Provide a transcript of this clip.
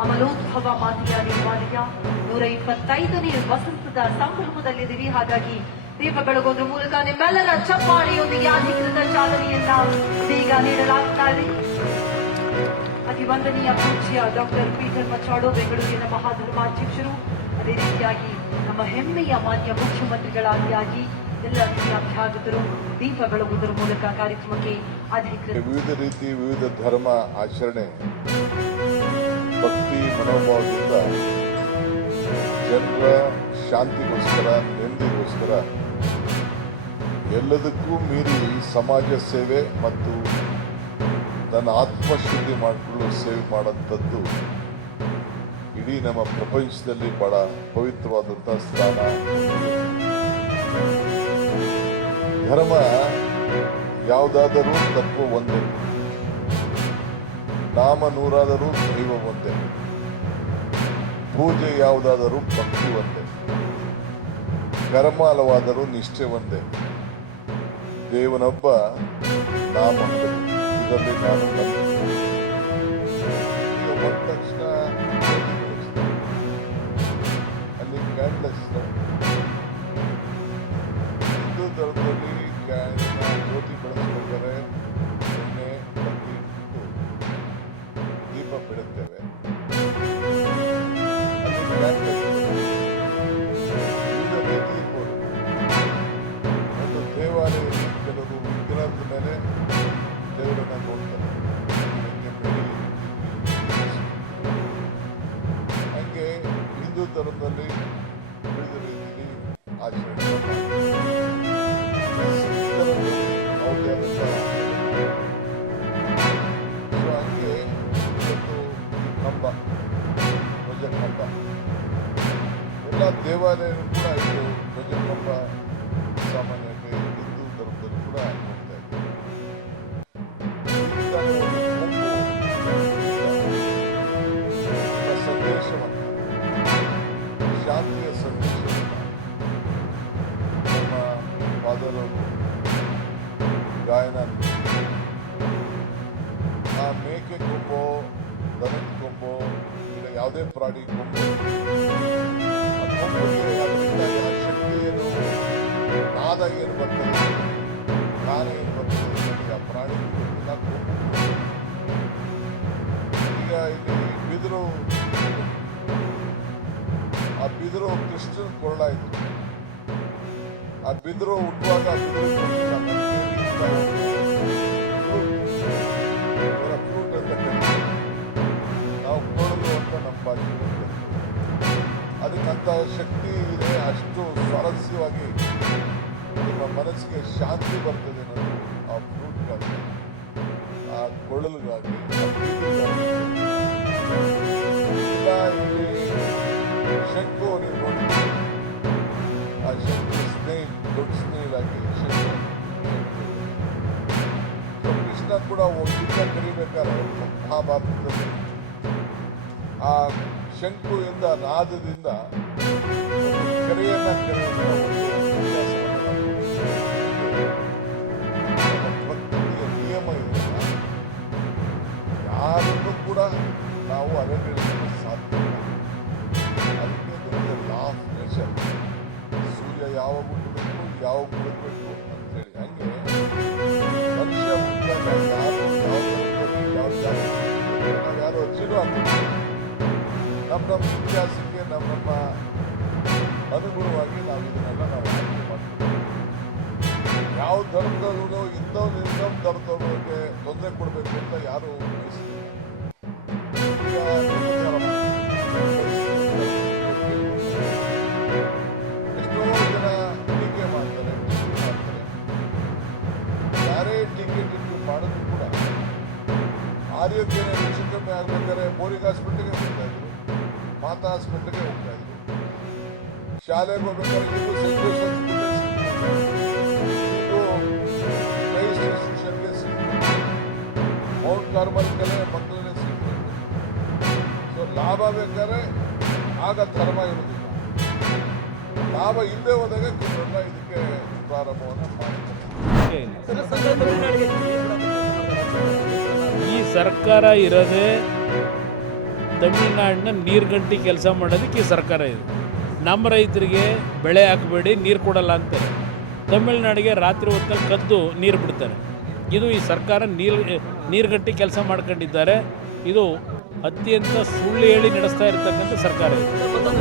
ಅಮಲೋದ್ಭವ ಮಾತೆಯ ದೇವಾಲಯ 125ನೇ ವಸಂತದ ಸಂಭ್ರಮದಲ್ಲಿದ್ದೀವಿ. ಹಾಗಾಗಿ ದೀಪ ಬೆಳಗೋದ್ರ ಮೂಲಕ ನಿಮ್ಮೆಲ್ಲರ ಚಪ್ಪಾಳೆಯೊಂದಿಗೆ ಅಧಿಕೃತ ಚಾಲನೆಯನ್ನ ಈಗ ನೀಡಲಾಗ್ತಾ ಇದೆ. ಅತಿವಂದನೀಯ ಪೂಜ್ಯ ಡಾಕ್ಟರ್ ಪೀಟರ್ ಮಚಾಡೋ ಬೆಂಗಳೂರಿನ ಮಹಾಧರ್ಮಾಧ್ಯಕ್ಷರು, ಅದೇ ರೀತಿಯಾಗಿ ನಮ್ಮ ಹೆಮ್ಮೆಯ ಮಾನ್ಯ ಮುಖ್ಯಮಂತ್ರಿಗಳಾಗಿ ಎಲ್ಲ ಅಭ್ಯಾಗತರು ದೀಪ ಬೆಳಗುವುದರ ಮೂಲಕ ಕಾರ್ಯಕ್ರಮಕ್ಕೆ ಅಧಿಕೃತ. ವಿವಿಧ ರೀತಿ ವಿವಿಧ ಧರ್ಮ ಆಚರಣೆ ಭಕ್ತಿ ಮನೋಭಾವದಿಂದ ಜನರ ಶಾಂತಿಗೋಸ್ಕರ ನೆಮ್ಮದಿಗೋಸ್ಕರ ಎಲ್ಲದಕ್ಕೂ ಮೀರಿ ಸಮಾಜ ಸೇವೆ ಮತ್ತು ತನ್ನ ಆತ್ಮಶುದ್ಧಿ ಮಾಡಿಕೊಳ್ಳಲು ಸೇವೆ ಮಾಡೋಂಥದ್ದು ಇಡೀ ನಮ್ಮ ಪ್ರಪಂಚದಲ್ಲಿ ಬಹಳ ಪವಿತ್ರವಾದಂಥ ಸ್ಥಾನ. ಧರ್ಮ ಯಾವುದಾದರೂ ತತ್ವ ಒಂದೇ, ನಾಮ ನೂರಾದರೂ ದೈವ ಒಂದೇ, ಪೂಜೆ ಯಾವುದಾದರೂ ಭಕ್ತಿ ಒಂದೇ, ಕರ್ಮ ಹಲವಾದರೂ ನಿಷ್ಠೆ ಒಂದೇ, ದೇವನೊಬ್ಬ ನಾಮ ಇದರಲ್ಲಿ ನಾನು ಈಗ ಬಂದ ತಕ್ಷಣ ಅಲ್ಲಿ ಕ್ಯಾಂಡ್ಲೆಸ್ ಹಿಂದೂ ಧರ್ಮದಲ್ಲಿ ಜ್ಯೋತಿ ಬೆಳೆಸ್ಬೇಕಾದ್ರೆ ಎಣ್ಣೆ ಬತ್ತಿ ಇಟ್ಟು ದೀಪ ಬಿಡುತ್ತೇವೆ. ಅಲ್ಲಿ ಕ್ಯಾಂಡ್ಲೆಸ್ ವಿವಿಧ ರೀತಿ ಇರ್ಬೋದು. ಒಂದು ದೇವಾಲಯದಲ್ಲಿ ಕೆಲವರು ವಿಗ್ರಹದ ಮೇಲೆ ದೇವರನ್ನ ನೋಡ್ತಾರೆ, ಹಂಗೆ ಹಿಂದೂ ಧರ್ಮದಲ್ಲಿ ವಿವಿಧ ರೀತಿಯಲ್ಲಿ ಆಚರಣೆ ಹಂಗೆ ಇವತ್ತು ಕಂಬ, ಧ್ವಜ ಕಂಬ ಎಲ್ಲ ದೇವಾಲಯಗಳು ಕೂಡ ಇದು ಧ್ವಜ ಕಂಬ ಸಾಮಾನ್ಯವಾಗಿ ಹಿಂದೂ ಧರ್ಮದಲ್ಲಿ ಕೂಡ ಹೋಗ್ತಾ ಇದೆ. ಸಂದೇಶವನ್ನು, ಶಾಂತಿಯ ಸಂದೇಶವನ್ನು ನಮ್ಮ ಫಾದರವರು ಗಾಯನ, ಆ ಮೇಕೆ ಕೊಂಬೋ, ದನದ ಕೊಂಬೋ, ಇಲ್ಲ ಯಾವುದೇ ಪ್ರಾಣಿ ಕೊಂಬೋ, ಆ ಕೊಂಬಿಗೆ ಅದರಿಂದ ಆ ಶಕ್ತಿ ಏನು, ನಾದ ಏನು ಬರ್ತದೆ, ಗಾನ ಏನು ಬರ್ತದೆ, ಆ ಪ್ರಾಣಿ ಕೊಂಬು. ಈಗ ಇಲ್ಲಿ ಬಿದಿರು, ಆ ಬಿದಿರು ಕೃಷ್ಣನ ಕೊರಳಾಯಿತು. ಆ ಬಿದಿರು ಹುಟ್ಟುವಾಗ ಆ ಬಿದಿರು ಫ್ರೂಟ್ ಅಂತ ಕರೀತೀವಿ ನಾವು, ಕೊಡಲು ಅಂತ ನಮ್ಮ ಭಾಷೆಯಲ್ಲಿ. ಅದಕ್ಕಂತ ಶಕ್ತಿ ಇದೆ, ಅಷ್ಟು ಸ್ವಾರಸ್ಯವಾಗಿ ನಿಮ್ಮ ಮನಸ್ಸಿಗೆ ಶಾಂತಿ ಬರ್ತದೆ ಅನ್ನೋದು ಆ ಫ್ರೂಟ್ಗಾಗಿ, ಆ ಕೊಳಲುಗಾಗಿ. ಇಲ್ಲಿ ಶಂಕು ನೀವು ನೋಡಿ, ಆ ಶಂಕು ಸ್ನೇಹಿಲ್, ದೊಡ್ಡ ಸ್ನೇಹಿಲಾಗಿ ಶಂಕು. ಕೃಷ್ಣ ಕೂಡ ಯುದ್ಧ ಕರಿಬೇಕಾದ್ರೆ ಮಹಾಭಾರತದಲ್ಲಿ ಆ ಶಂಕುವಿಂದ ನಾದದಿಂದ ಕರೆಯನ್ನ ಭಕ್ತಿಯ ನಿಯಮ ಇದೆ. ಯಾರನ್ನು ಕೂಡ ನಾವು ಅರೆಗಳಿಸಲು ಸಾಧ್ಯ ಇಲ್ಲ. ಅದಕ್ಕೆ ದೊಡ್ಡ ಲಾ ಆಫ್ ನೇಚರ್, ಸೂರ್ಯ ಯಾವಾಗ ಹುಟ್ಟಬೇಕು, ಯಾವಾಗ ಮುಳುಗಬೇಕು ಅಂತೇಳಿ. ಹಂಗೆ ಮನುಷ್ಯ ಹುಟ್ಟಾಗ ಯಾರು ಯಾವ ಧರ್ಮದಲ್ಲಿ ಯಾವ ಜಾತಿ ನಾವು ಯಾರು ಅರ್ಜಿನೂ ಆಗ್ತೀವಿ. ನಮ್ಮ ಇತಿಹಾಸಕ್ಕೆ ನಮ್ಮ ಅನುಗುಣವಾಗಿ ನಾವು ಇದನ್ನೆಲ್ಲ ನಾವು ಆಯ್ಕೆ ಮಾಡ್ತೀವಿ. ಯಾವ ಧರ್ಮದಲ್ಲೂ ಇನ್ನೊಂದು ಧರ್ಮದವ್ರಿಗೆ ತೊಂದರೆ ಕೊಡಬೇಕು ಅಂತ ಯಾರು ಬಯಸ್ತಿಲ್ಲ. ಎಷ್ಟೋ ಜನ ಟೀಕೆ ಮಾಡ್ತಾರೆ, ಯಾರೇ ಟೀಕೆ ಮಾಡಿದ್ರು ಕೂಡ ಆರೋಗ್ಯನೇ ಹೆಚ್ಚು ಕಮ್ಮಿ ಆಗ್ಬೇಕಾದ್ರೆ ಬೋರಿಂಗ್ ಹಾಸ್ಪಿಟ್ಲಿಗೆ ಹೋಗ್ತಾ ಇದ್ರು, ಮಾತಾ ಹಾಸ್ಪಿಟ್ಲಿಗೆ ಹೋಗ್ತಾ ಇದ್ರು. ಶಾಲೆಗೆ ಹೋಗ್ಬೇಕಾದ್ರೆ ಇದು ಸೆಂಟ್ ಜೋಸೆಫ್ ಇನ್ಸ್ಟಿಟ್ಯೂಷನ್ಗೆ ಸಿಗ್ತದೆ, ಮೌಂಟ್ ಕಾರ್ಮಲ್ ಕಲೆ ಮಕ್ಕಳನ್ನೇ ಸಿಗ್ತದೆ. ಸೊ ಲಾಭ ಬೇಕಾದ್ರೆ ಆಗ ಧರ್ಮ ಇರುವುದಿಲ್ಲ, ಲಾಭ ಇಲ್ಲದೆ ಹೋದಾಗ ಕೆಲವೆಲ್ಲ ಇದಕ್ಕೆ ಪ್ರಾರಂಭವನ್ನು ಮಾಡ್ತಾರೆ. ಈ ಸರ್ಕಾರ ಇರೋದೇ ತಮಿಳುನಾಡಿನ ನೀರ್ಗಂಟಿ ಕೆಲಸ ಮಾಡೋದಕ್ಕೆ ಈ ಸರ್ಕಾರ ಇದೆ. ನಮ್ಮ ರೈತರಿಗೆ ಬೆಳೆ ಹಾಕಬೇಡಿ, ನೀರು ಕೊಡಲ್ಲ ಅಂತಾರೆ. ತಮಿಳುನಾಡಿಗೆ ರಾತ್ರಿ ಹೊತ್ತಲ್ಲಿ ಕದ್ದು ನೀರು ಬಿಡ್ತಾರೆ. ಇದು ಈ ಸರ್ಕಾರ ನೀರ್ಗಂಟಿ ಕೆಲಸ ಮಾಡ್ಕೊಂಡಿದ್ದಾರೆ. ಇದು ಅತ್ಯಂತ ಸುಳ್ಳು ಹೇಳಿ ನಡೆಸ್ತಾ ಇರತಕ್ಕಂಥ ಸರ್ಕಾರ ಇದು.